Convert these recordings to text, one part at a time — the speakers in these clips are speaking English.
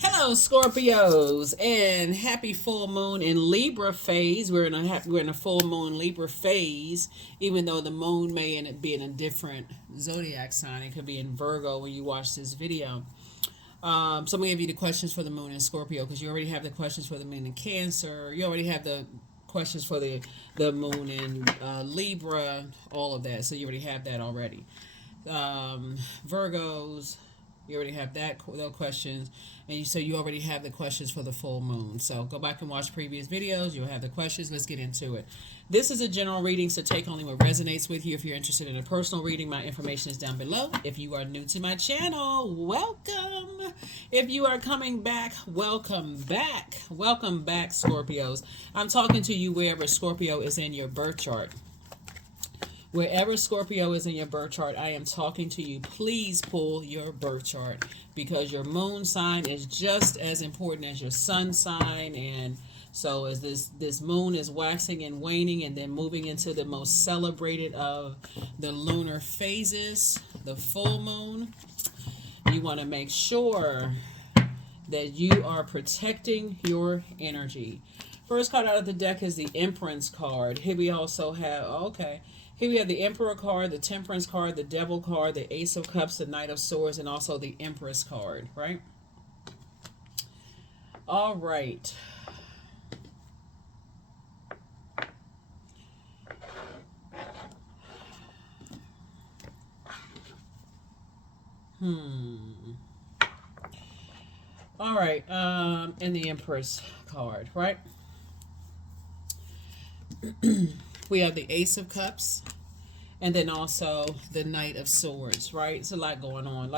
Hello, Scorpios, and happy full moon in Libra phase. We're in a full moon Libra phase, even though the moon may be in a different zodiac sign. It could be in Virgo when you watch this video. So I'm gonna give you the questions for the moon in Scorpio because you already have the questions for the moon in Cancer. You already have the questions for the moon in Libra, all of that. So you already have that already. Virgos, you already have those questions, and so you already have the questions for the full moon. So go back and watch previous videos. You'll have the questions. Let's get into it. This is a general reading, so take only what resonates with you. If you're interested in a personal reading, my information is down below. If you are new to my channel, welcome. If you are coming back, welcome back. Welcome back, Scorpios. I'm talking to you wherever Scorpio is in your birth chart. Wherever Scorpio is in your birth chart, I am talking to you. Please pull your birth chart because your moon sign is just as important as your sun sign. And so as this moon is waxing and waning and then moving into the most celebrated of the lunar phases, the full moon, you want to make sure that you are protecting your energy. First card out of the deck is the Empress card. Here we also have, here we have the Emperor card, the Temperance card, the Devil card, the Ace of Cups, the Knight of Swords, and also the Empress card, right? All right. All right, and the Empress card, right? We have the Ace of Cups, and then also the Knight of Swords, right? It's a lot going on.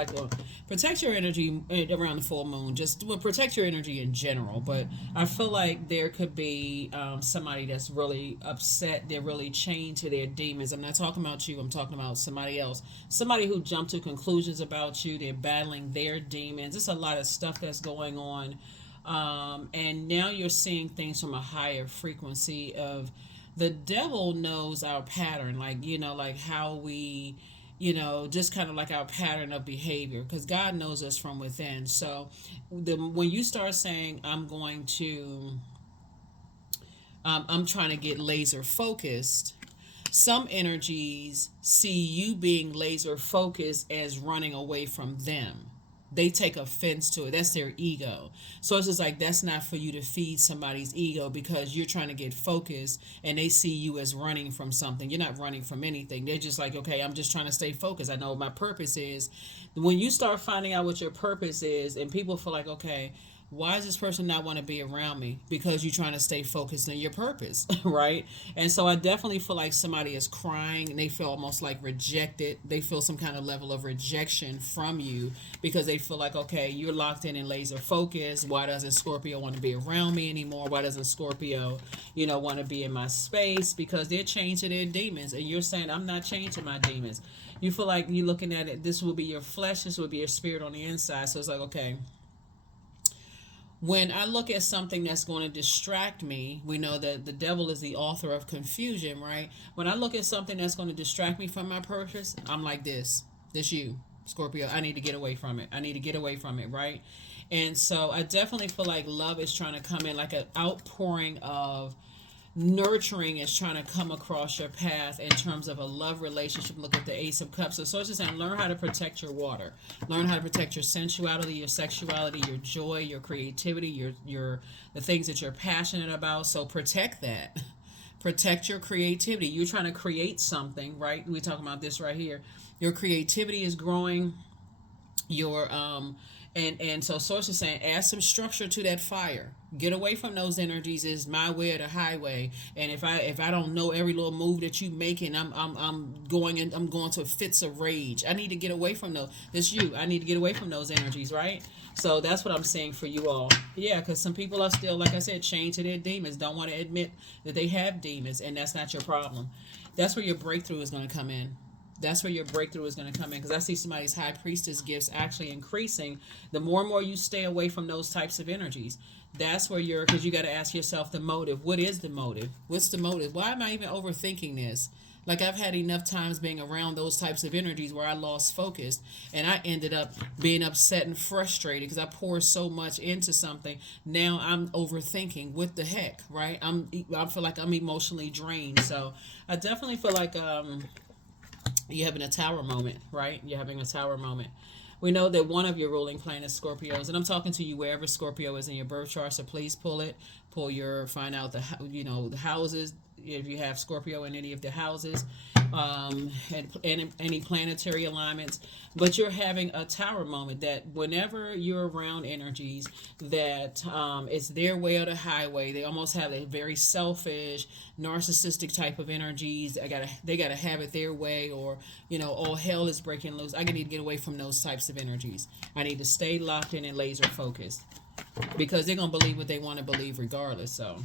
Protect your energy around the full moon. Protect your energy in general. But I feel like there could be somebody that's really upset. They're really chained to their demons. I'm not talking about you. I'm talking about somebody else. Somebody who jumped to conclusions about you. They're battling their demons. It's a lot of stuff that's going on. And now you're seeing things from a higher frequency of the devil knows our pattern, like how we, just kind of like our pattern of behavior, because God knows us from within. So when you start saying, I'm trying to get laser focused, some energies see you being laser focused as running away from them. They take offense to it. That's their ego. So it's just like, that's not for you to feed somebody's ego because you're trying to get focused and they see you as running from something. You're not running from anything. They're just like, okay, I'm just trying to stay focused. I know what my purpose is. When you start finding out what your purpose is and people feel like, okay, why does this person not want to be around me? Because you're trying to stay focused on your purpose, right? And so I definitely feel like somebody is crying and they feel almost like rejected. They feel some kind of level of rejection from you because they feel like, okay, you're locked in and laser focused. Why doesn't Scorpio want to be around me anymore? Why doesn't Scorpio, want to be in my space? Because they're chained to their demons. And you're saying, I'm not chained to my demons. You feel like you're looking at it, this will be your flesh, this will be your spirit on the inside. So it's like, okay, when I look at something that's going to distract me, we know that the devil is the author of confusion, right? When I look at something that's going to distract me from my purpose, I'm like this you, Scorpio, I need to get away from it. I need to get away from it, right? And so I definitely feel like love is trying to come in, like an outpouring of nurturing is trying to come across your path in terms of a love relationship. Look at the Ace of Cups. So it's just saying, learn how to protect your water, learn how to protect your sensuality, your sexuality, your joy, your creativity, your the things that you're passionate about. So protect that. Protect your creativity. You're trying to create something, right? We're talking about this right here. Your creativity is growing. Your and so source is saying, add some structure to that fire. Get away from those energies. Is my way or the highway. And if I don't know every little move that you making, I'm going to fits of rage. I need to get away from those. That's you. I need to get away from those energies, right? So that's what I'm saying for you all. Yeah, because some people are still, like I said, chained to their demons. Don't want to admit that they have demons, and that's not your problem. That's where your breakthrough is going to come in. That's where your breakthrough is going to come in, because I see somebody's high priestess gifts actually increasing the more and more you stay away from those types of energies. That's where because you got to ask yourself the motive. What is the motive? What's the motive? Why am I even overthinking this? Like I've had enough times being around those types of energies where I lost focus and I ended up being upset and frustrated because I poured so much into something. Now I'm overthinking. What the heck, right? I feel like I'm emotionally drained. So I definitely feel like you're having a tower moment, right? You're having a tower moment. We know that one of your ruling planets, Scorpios, and I'm talking to you wherever Scorpio is in your birth chart. So please pull it, find out the houses if you have Scorpio in any of the houses, and any planetary alignments. But you're having a tower moment that whenever you're around energies that it's their way or the highway. They almost have a very selfish, narcissistic type of energies. They gotta have it their way, or all hell is breaking loose. I need to get away from those types of energies. I need to stay locked in and laser focused because they're gonna believe what they want to believe regardless. So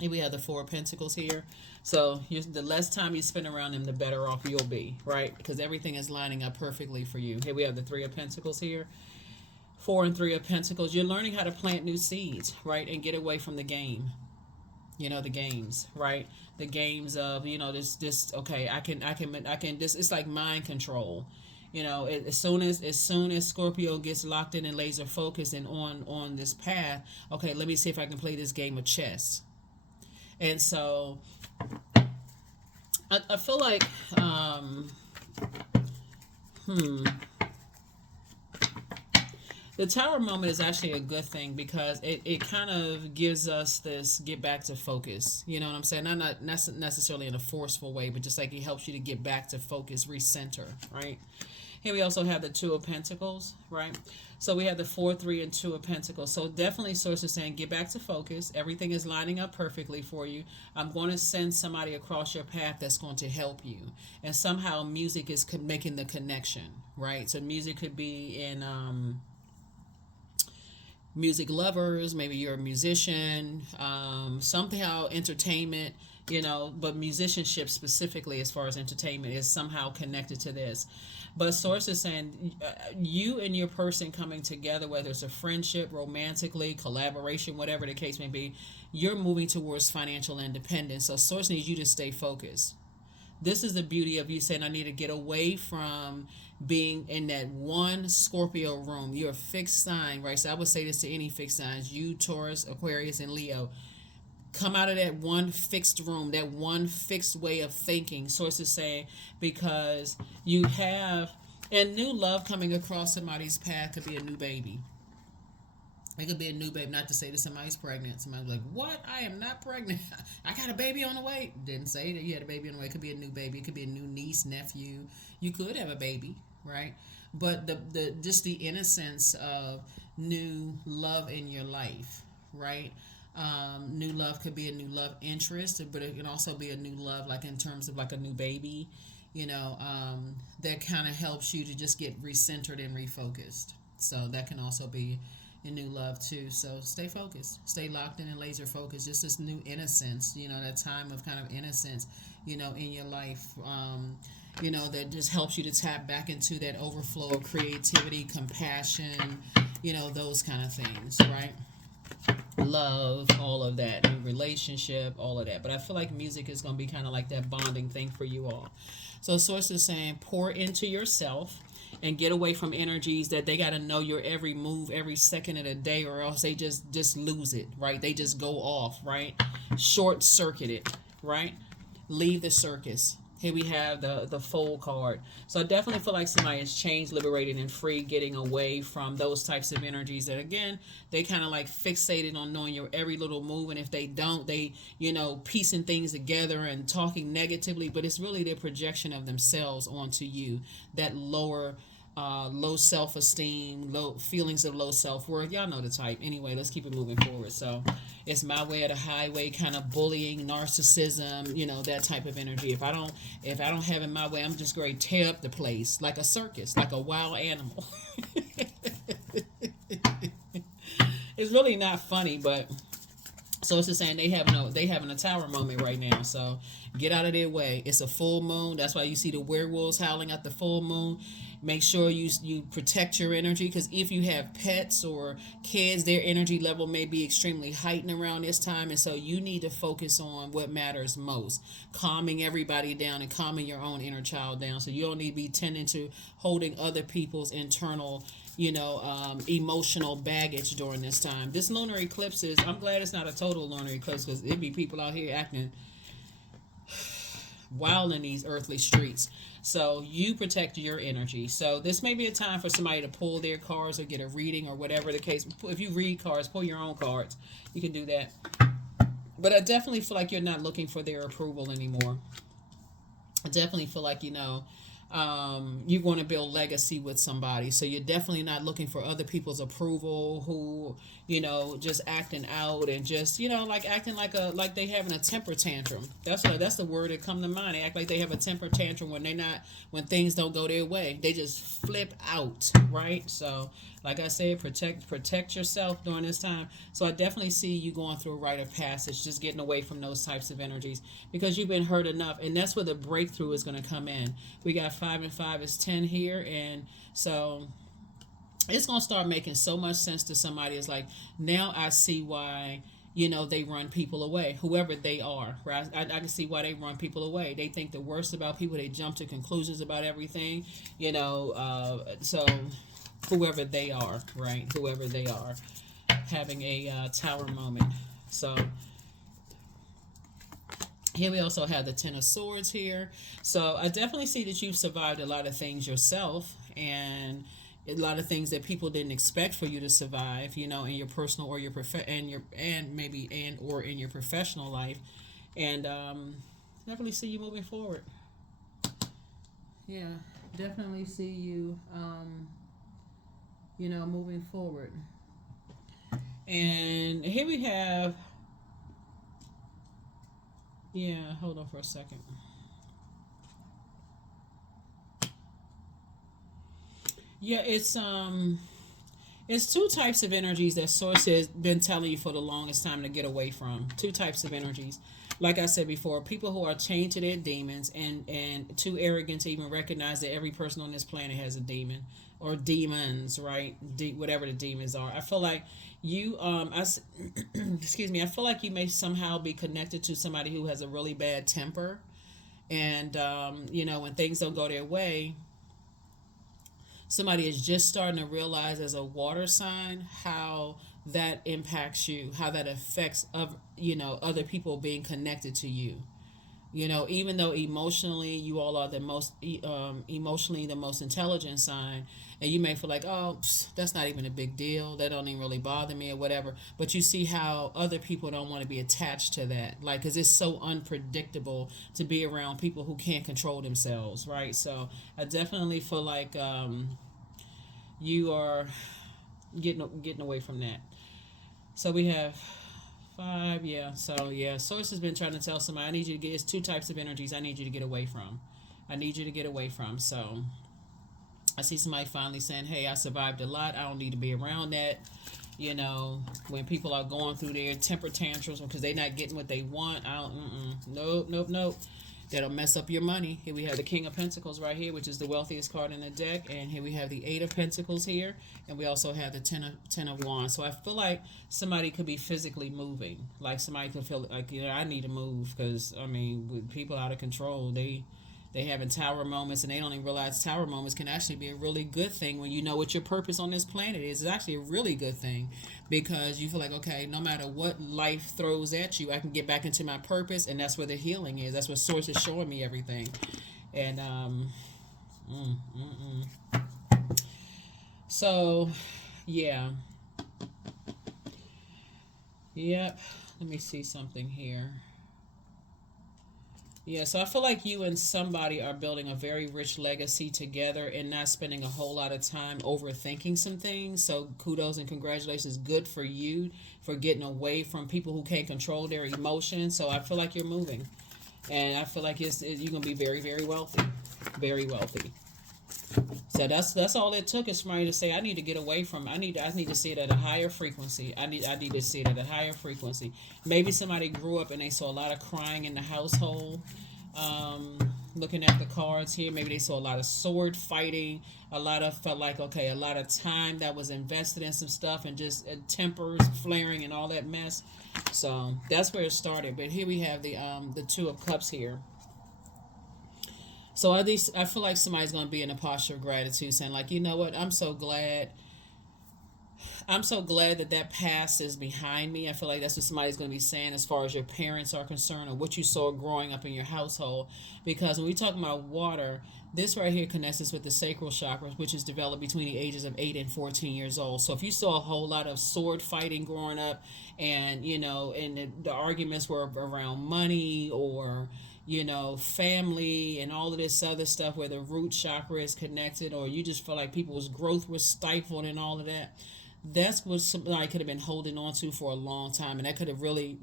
here we have the Four of Pentacles here. So the less time you spend around them, the better off you'll be, right? Because everything is lining up perfectly for you. Here we have the Three of Pentacles here. Four and Three of Pentacles. You're learning how to plant new seeds, right? And get away from the game. The games, right? The games of, this, okay, I can, this, it's like mind control. As soon as Scorpio gets locked in and laser focused and on this path, okay, let me see if I can play this game of chess. And so I feel like the tower moment is actually a good thing because it kind of gives us this get back to focus. You know what I'm saying? Not necessarily in a forceful way, but just like it helps you to get back to focus, recenter, right? Here we also have the Two of Pentacles, right? So we have the 4, 3, and 2 of Pentacles. So definitely sources saying get back to focus. Everything is lining up perfectly for you. I'm going to send somebody across your path that's going to help you. And somehow music is making the connection, right? So music could be in music lovers. Maybe you're a musician. Somehow entertainment, but musicianship specifically as far as entertainment is somehow connected to this. But source is saying you and your person coming together, whether it's a friendship, romantically, collaboration, whatever the case may be, you're moving towards financial independence. So source needs you to stay focused. This is the beauty of you saying, I need to get away from being in that one Scorpio room. You're a fixed sign, right? So I would say this to any fixed signs, you, Taurus, Aquarius, and Leo. Come out of that one fixed room, that one fixed way of thinking, sources say, because you have a new love coming across somebody's path. Could be a new baby. It could be a new baby. Not to say that somebody's pregnant. Somebody's like, what? I am not pregnant. I got a baby on the way. Didn't say that you had a baby on the way. It could be a new baby. It could be a new niece, nephew. You could have a baby, right? But the just the innocence of new love in your life, right? New love could be a new love interest, but it can also be a new love, like in terms of like a new baby, that kind of helps you to just get recentered and refocused. So that can also be a new love too. So stay focused, stay locked in and laser focused. Just this new innocence, that time of kind of innocence, in your life, that just helps you to tap back into that overflow of creativity, compassion, those kind of things, right? Love, all of that, new relationship, all of that. But I feel like music is going to be kind of like that bonding thing for you all. So source is saying pour into yourself and get away from energies that they got to know your every move every second of the day, or else they just lose it, right? They just go off, right? Short circuit it, right? Leave the circus. Here we have the Fool card. So I definitely feel like somebody is changed, liberated, and free, getting away from those types of energies that, again, they kind of like fixated on knowing your every little move. And if they don't, they, piecing things together and talking negatively. But it's really their projection of themselves onto you, that low self-esteem, low feelings of low self-worth. Y'all know the type. Anyway, let's keep it moving forward. So it's my way or the highway, kind of bullying, narcissism, that type of energy. If I don't have it my way, I'm just going to tear up the place like a circus, like a wild animal. It's really not funny, but so it's just saying they having a tower moment right now. So get out of their way. It's a full moon. That's why you see the werewolves howling at the full moon. Make sure you protect your energy, because if you have pets or kids, their energy level may be extremely heightened around this time, and so you need to focus on what matters most, calming everybody down and calming your own inner child down. So you don't need to be tending to holding other people's internal, emotional baggage during this time. This lunar eclipse is, I'm glad it's not a total lunar eclipse, because it'd be people out here acting wild in these earthly streets. So you protect your energy. So this may be a time for somebody to pull their cards or get a reading or whatever the case. If you read cards, pull your own cards. You can do that. But I definitely feel like you're not looking for their approval anymore. I definitely feel like, you want to build legacy with somebody. So you're definitely not looking for other people's approval who, just acting out and just, like acting like they having a temper tantrum. That's the word that come to mind. They act like they have a temper tantrum when things don't go their way. They just flip out, right? So like I said, protect yourself during this time. So I definitely see you going through a rite of passage, just getting away from those types of energies, because you've been hurt enough, and that's where the breakthrough is going to come in. We got 5 and 5 is 10 here, and so it's going to start making so much sense to somebody. It's like, now I see why they run people away, whoever they are, right? I can see why they run people away. They think the worst about people. They jump to conclusions about everything, so whoever they are, right? Whoever they are, having a tower moment. So here we also have the Ten of Swords here. So I definitely see that you've survived a lot of things yourself, and a lot of things that people didn't expect for you to survive, in your personal or your or in your professional life. And definitely see you moving forward. Yeah, definitely see you moving forward. And here we have, hold on for a second. Yeah, it's two types of energies that Source has been telling you for the longest time to get away from. Two types of energies. Like I said before, people who are chained to their demons and too arrogant to even recognize that every person on this planet has a demon or demons, right? Whatever the demons are. I feel like you, excuse me, I feel like you may somehow be connected to somebody who has a really bad temper. And, when things don't go their way, somebody is just starting to realize, as a water sign, how that impacts you, how that affects other people being connected to you. Even though emotionally you all are the most emotionally the most intelligent sign, and you may feel like, oh, that's not even a big deal, that don't even really bother me or whatever, but you see how other people don't want to be attached to that, like, because it's so unpredictable to be around people who can't control themselves, right? So I definitely feel like you are getting away from that. So we have 5, yeah. So yeah, Source has been trying to tell somebody, I need you to it's two types of energies I need you to get away from. So I see somebody finally saying, hey, I survived a lot. I don't need to be around that. When people are going through their temper tantrums because they're not getting what they want, nope. That'll mess up your money. Here we have the King of Pentacles right here, which is the wealthiest card in the deck. And here we have the 8 of Pentacles here. And we also have the 10 of Wands. So I feel like somebody could be physically moving. Like somebody could feel like, I need to move. Because, with people out of control, they having tower moments, and they don't even realize tower moments can actually be a really good thing when you know what your purpose on this planet is. It's actually a really good thing, because you feel like, okay, no matter what life throws at you, I can get back into my purpose, and that's where the healing is. That's what Source is showing me everything. And so yeah, yep. Let me see something here. Yeah, so I feel like you and somebody are building a very rich legacy together and not spending a whole lot of time overthinking some things. So kudos and congratulations. Good for you for getting away from people who can't control their emotions. So I feel like you're moving. And I feel like you're going to be very, very wealthy. Very wealthy. So that's all it took, is somebody to say, I need to get away from, I need to see it at a higher frequency. I need to see it at a higher frequency. Maybe somebody grew up and they saw a lot of crying in the household. looking at the cards here, maybe they saw a lot of sword fighting, a lot of felt like okay, a lot of time that was invested in some stuff, and just tempers flaring and all that mess. So that's where it started. But here we have the Two of Cups here. So at least I feel like somebody's going to be in a posture of gratitude, saying like, you know what, I'm so glad that that past is behind me. I feel like that's what somebody's going to be saying as far as your parents are concerned, or what you saw growing up in your household. Because when we talk about water, this right here connects us with the sacral chakra, which is developed between the ages of 8 and 14 years old. So if you saw a whole lot of sword fighting growing up, and the arguments were around money, or family and all of this other stuff where the root chakra is connected, or you just feel like people's growth was stifled and all of that, that's what somebody could have been holding on to for a long time. And that could have really,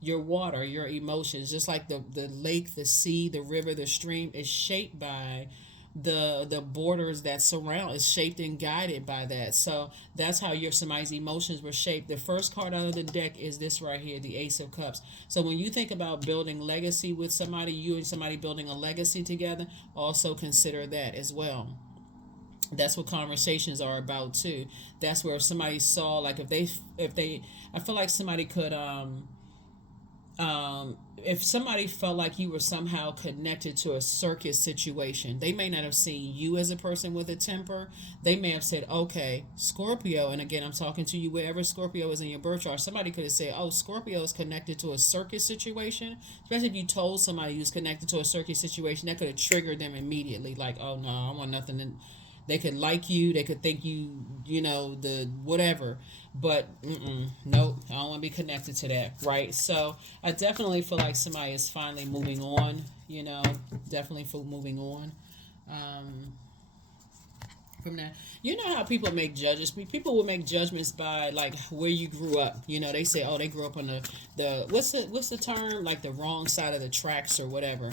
your water, your emotions, just like the lake, the sea, the river, the stream, is shaped by the borders that surround, is shaped and guided by that. So that's how somebody's emotions were shaped. The first card out of the deck is this right here, the Ace of Cups. So when you think about building legacy with somebody, you and somebody building a legacy together, also consider that as well. That's what conversations are about too. That's where if somebody saw, like, if they I feel like somebody could if somebody felt like you were somehow connected to a circus situation, they may not have seen you as a person with a temper. They may have said, okay, Scorpio, and again, I'm talking to you wherever Scorpio is in your birth chart. Somebody could have said, oh, Scorpio is connected to a circus situation. Especially if you told somebody who's connected to a circus situation, that could have triggered them immediately. Like, oh, no, I want nothing to. They could like you. They could think you, the whatever. But, nope, I don't want to be connected to that, right? So I definitely feel like somebody is finally moving on, definitely moving on. From that, how people make judges. People will make judgments by like where you grew up. They say, oh, they grew up on the what's the term, like the wrong side of the tracks or whatever.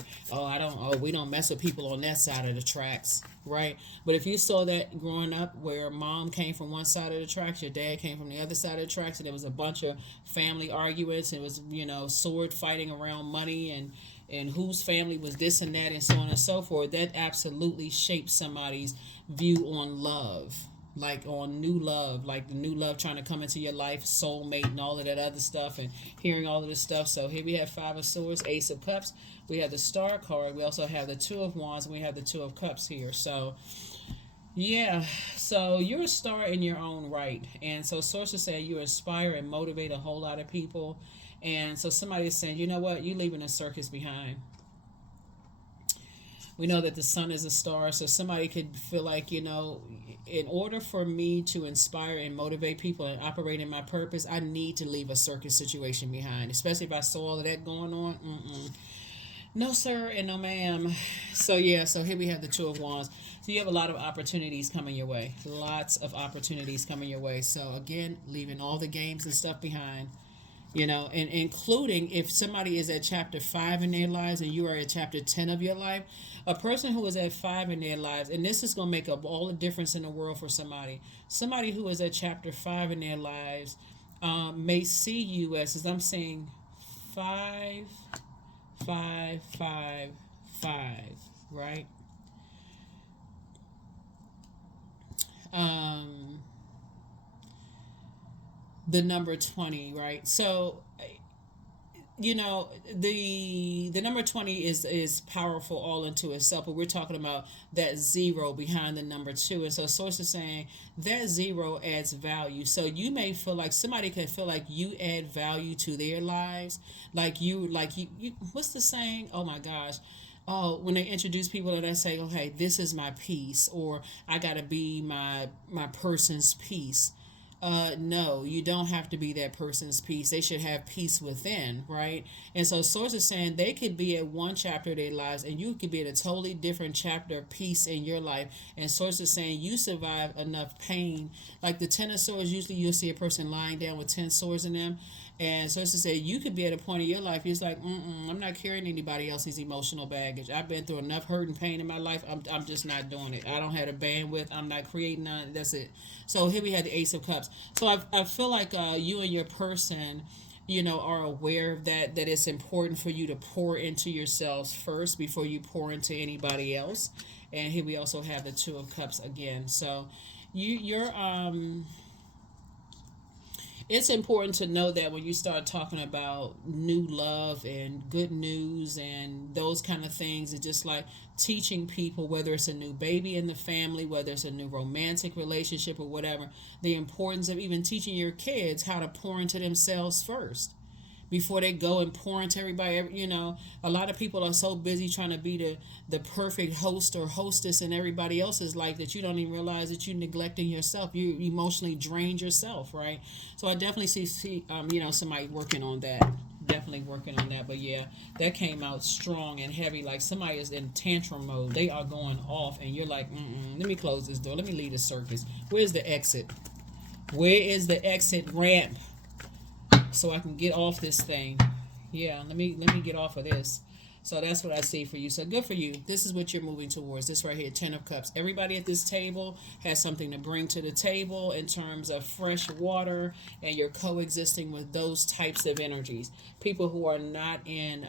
We don't mess with people on that side of the tracks, right? But if you saw that growing up, where mom came from one side of the tracks, your dad came from the other side of the tracks, and there was a bunch of family arguments, and it was sword fighting around money, and whose family was this and that, and so on and so forth, that absolutely shapes somebody's view on love, like on new love, like the new love trying to come into your life, soulmate, and all of that other stuff, and hearing all of this stuff. So here we have Five of Swords, Ace of Cups. We have the Star card. We also have the Two of Wands, and we have the Two of Cups here. So yeah, so you're a star in your own right. And so sources say you inspire and motivate a whole lot of people. And so somebody is saying, you know what, you're leaving a circus behind. We know that the sun is a star, so somebody could feel like, in order for me to inspire and motivate people and operate in my purpose, I need to leave a circus situation behind, especially if I saw all of that going on. No, sir, and no, ma'am. So, yeah, so here we have the Two of Wands. So you have a lot of opportunities coming your way. Lots of opportunities coming your way. So, again, leaving all the games and stuff behind. And including if somebody is at chapter 5 in their lives and you are at chapter 10 of your life, a person who is at 5 in their lives, and this is going to make up all the difference in the world for somebody who is at chapter 5 in their lives may see you as I'm saying 5, 5, 5, 5, right? The number 20, right? So the number 20 is powerful all into itself, but we're talking about that zero behind the number 2. And so source is saying that zero adds value. So you may feel like somebody could feel like you add value to their lives, like you what's the saying, oh my gosh, oh, when they introduce people and they say, okay, this is my piece, or I gotta be my person's piece. No, you don't have to be that person's peace. They should have peace within, right? And so source is saying they could be at one chapter of their lives and you could be at a totally different chapter of peace in your life. And source is saying you survive enough pain. Like the 10 of swords, usually you'll see a person lying down with 10 swords in them. And so it's to say you could be at a point in your life, it's like, I'm not carrying anybody else's emotional baggage. I've been through enough hurt and pain in my life. I'm just not doing it. I don't have the bandwidth. I'm not creating none. That's it. So here we had the Ace of Cups. So I feel like you and your person, are aware of that it's important for you to pour into yourselves first before you pour into anybody else. And here we also have the Two of Cups again. So you're it's important to know that when you start talking about new love and good news and those kind of things, it's just like teaching people, whether it's a new baby in the family, whether it's a new romantic relationship or whatever, the importance of even teaching your kids how to pour into themselves first before they go and pour into everybody. A lot of people are so busy trying to be the perfect host or hostess in everybody else's life that you don't even realize that you're neglecting yourself. You emotionally drained yourself, right? So I definitely see somebody working on that. Definitely working on that. But yeah, that came out strong and heavy. Like somebody is in tantrum mode. They are going off, and you're like, let me close this door. Let me leave the circus. Where's the exit? Where is the exit ramp? So I can get off this thing. Yeah, let me get off of this. So that's what I see for you. So good for you. This is what you're moving towards. This right here, Ten of Cups. Everybody at this table has something to bring to the table in terms of fresh water, and you're coexisting with those types of energies. People who are not in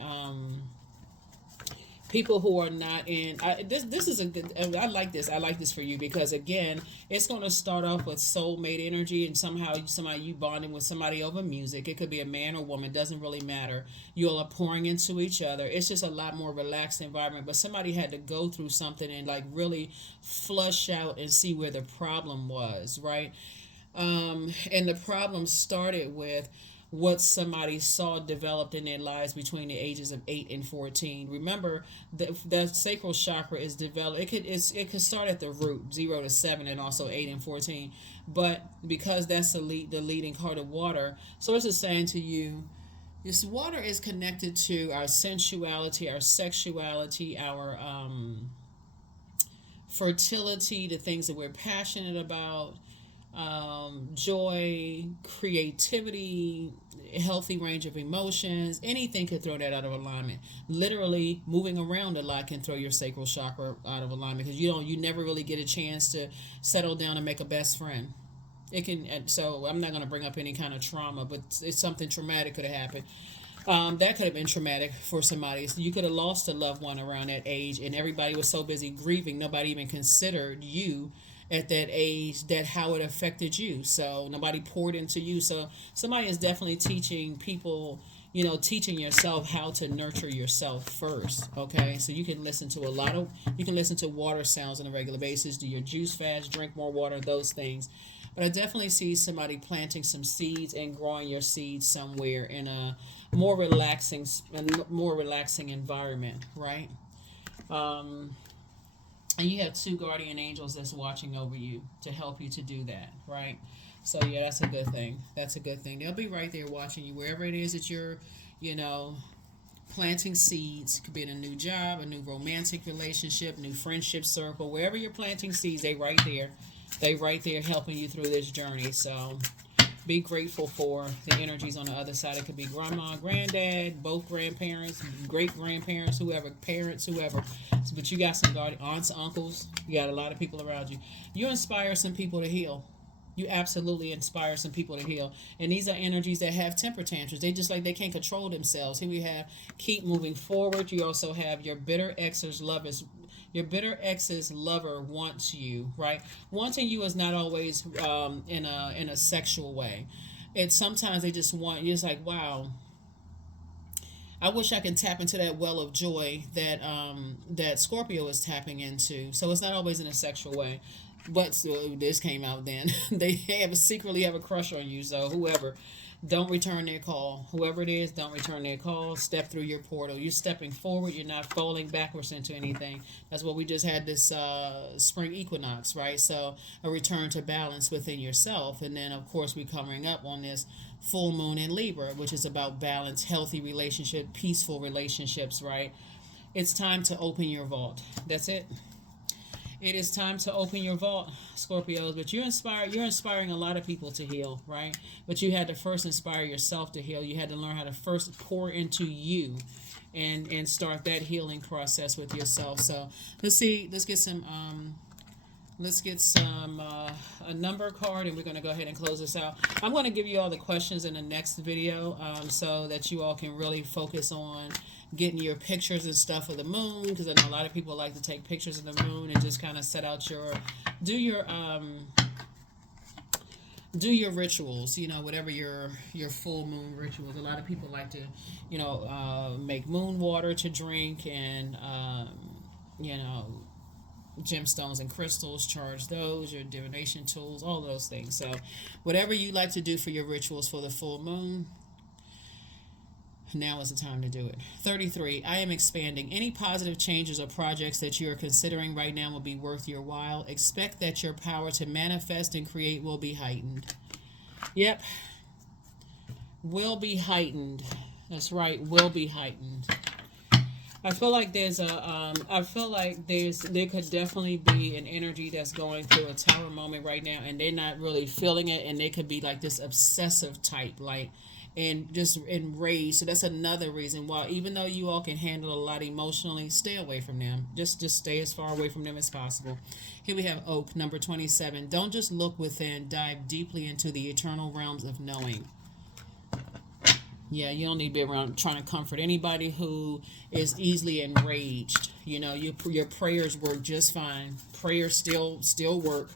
this is a good. I like this for you because again, it's going to start off with soulmate energy, and somehow somebody you bonding with somebody over music. It could be a man or woman, doesn't really matter. You all are pouring into each other. It's just a lot more relaxed environment, but somebody had to go through something and like really flush out and see where the problem was, right? And the problem started with what somebody saw developed in their lives between the ages of 8 and 14. Remember, the sacral chakra is developed. It could start at the root, 0 to 7, and also 8 and 14. But because that's the leading card of water, so it's just saying to you, this water is connected to our sensuality, our sexuality, our fertility, the things that we're passionate about, joy, creativity, healthy range of emotions. Anything could throw that out of alignment. Literally moving around a lot can throw your sacral chakra out of alignment because you never really get a chance to settle down and make a best friend. It can. So I'm not going to bring up any kind of trauma, but it's something traumatic could have happened. That could have been traumatic for somebody. So you could have lost a loved one around that age, and everybody was so busy grieving, nobody even considered you at that age, that how it affected you. So nobody poured into you. So somebody is definitely teaching people, teaching yourself how to nurture yourself first. Okay, so you can listen to you can listen to water sounds on a regular basis. Do your juice fast, drink more water, those things. But I definitely see somebody planting some seeds and growing your seeds somewhere in a more relaxing environment, right? And you have two guardian angels that's watching over you to help you to do that, right? So yeah, that's a good thing. That's a good thing. They'll be right there watching you wherever it is that you're, you know, planting seeds. Could be in a new job, a new romantic relationship, new friendship circle. Wherever you're planting seeds, they right there. They right there helping you through this journey. So be grateful for the energies on the other side. It could be grandma, granddad, both grandparents, great grandparents, whoever, parents, whoever. But you got some guardian aunts, uncles. You got a lot of people around you. You inspire some people to heal. You absolutely inspire some people to heal. And these are energies that have temper tantrums. They just like they can't control themselves. Here we have keep moving forward. You also have your bitter ex's lovers. Your bitter ex's lover wants you, right? Wanting you is not always in a sexual way. It's sometimes they just want you. It's like, wow, I wish I can tap into that well of joy that Scorpio is tapping into. So it's not always in a sexual way. But so this came out then. They secretly have a crush on you. So whoever, don't return their call. Whoever it is, don't return their call. Step through your portal. You're stepping forward. You're not falling backwards into anything. That's what we just had this spring equinox, right? So a return to balance within yourself. And then, of course, we're coming up on this full moon in Libra, which is about balance, healthy relationship, peaceful relationships, right? It's time to open your vault. That's it. It is time to open your vault, Scorpios. But you're inspiring a lot of people to heal, right? But you had to first inspire yourself to heal. You had to learn how to first pour into you and start that healing process with yourself. So let's get some Let's get some a number card, and we're going to go ahead and close this out. I'm going to give you all the questions in the next video, so that you all can really focus on getting your pictures and stuff of the moon, because I know a lot of people like to take pictures of the moon and just kind of set out do your rituals, you know, whatever your full moon rituals. A lot of people like to, you know, make moon water to drink, and you know, gemstones and crystals, charge those, your divination tools, all those things. So whatever you like to do for your rituals for the full moon, now is the time to do it. 33. I am expanding. Any positive changes or projects that you are considering right now will be worth your while. Expect that your power to manifest and create will be heightened. Yep. Will be heightened. That's right. Will be heightened. I feel like there could definitely be an energy that's going through a tower moment right now, and they're not really feeling it, and they could be like this obsessive type, like, and just enraged. So that's another reason why, even though you all can handle a lot emotionally, stay away from them. Just stay as far away from them as possible. Here we have Oak, number 27. Don't just look within, dive deeply into the eternal realms of knowing. Yeah, you don't need to be around trying to comfort anybody who is easily enraged. You know, your prayers work just fine. Prayers still work.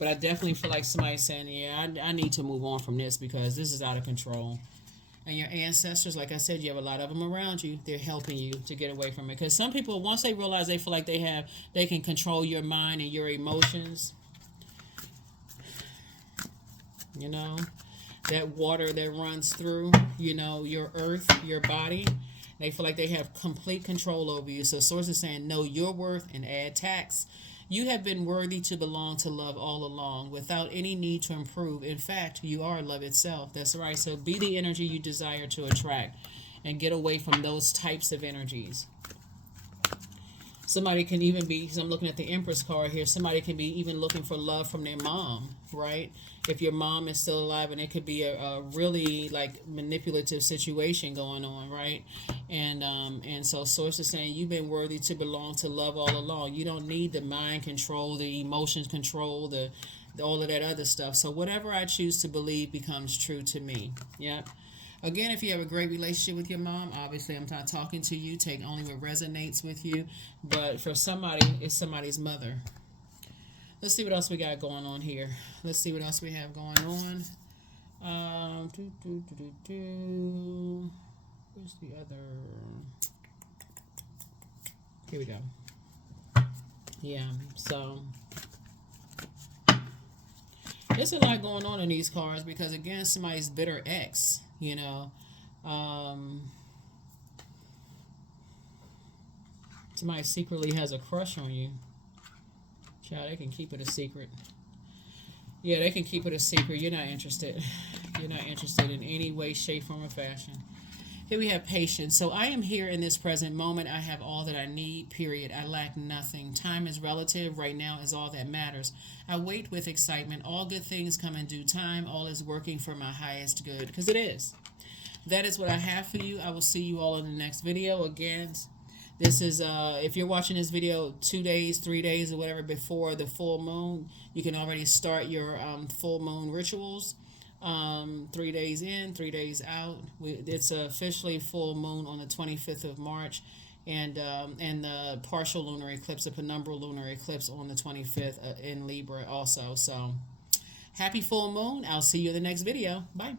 But I definitely feel like somebody's saying, yeah, I need to move on from this because this is out of control. And your ancestors, like I said, you have a lot of them around you. They're helping you to get away from it. Because some people, once they realize they feel like they can control your mind and your emotions, you know, that water that runs through, you know, your earth, your body, they feel like they have complete control over you. So Source is saying, know your worth and add tax. You have been worthy to belong to love all along without any need to improve. In fact, you are love itself. That's right. So be the energy you desire to attract and get away from those types of energies. Somebody can even be, because I'm looking at the Empress card here, somebody can be even looking for love from their mom, right? If your mom is still alive, and it could be a really like manipulative situation going on, right? And so Source is saying you've been worthy to belong to love all along. You don't need the mind control, the emotions control, the all of that other stuff. So whatever I choose to believe becomes true to me. Yeah. Again, if you have a great relationship with your mom, obviously I'm not talking to you. Take only what resonates with you. But for somebody, it's somebody's mother. Let's see what else we got going on here. Let's see what else we have going on. Where's the other? Here we go. Yeah, so there's a lot going on in these cards because, again, somebody's bitter ex, you know. Somebody secretly has a crush on you. Child, they can keep it a secret. Yeah, they can keep it a secret. You're not interested. You're not interested in any way, shape, form, or fashion. Here we have patience. So I am here in this present moment. I have all that I need, period. I lack nothing. Time is relative. Right now is all that matters. I wait with excitement. All good things come in due time. All is working for my highest good. Because it is. That is what I have for you. I will see you all in the next video. Again, this is, if you're watching this video 2 days, 3 days, or whatever before the full moon, you can already start your full moon rituals. 3 days in, 3 days out. It's officially full moon on the 25th of March, and the partial lunar eclipse, a penumbral lunar eclipse on the 25th in Libra also. So happy full moon. I'll see you in the next video. Bye.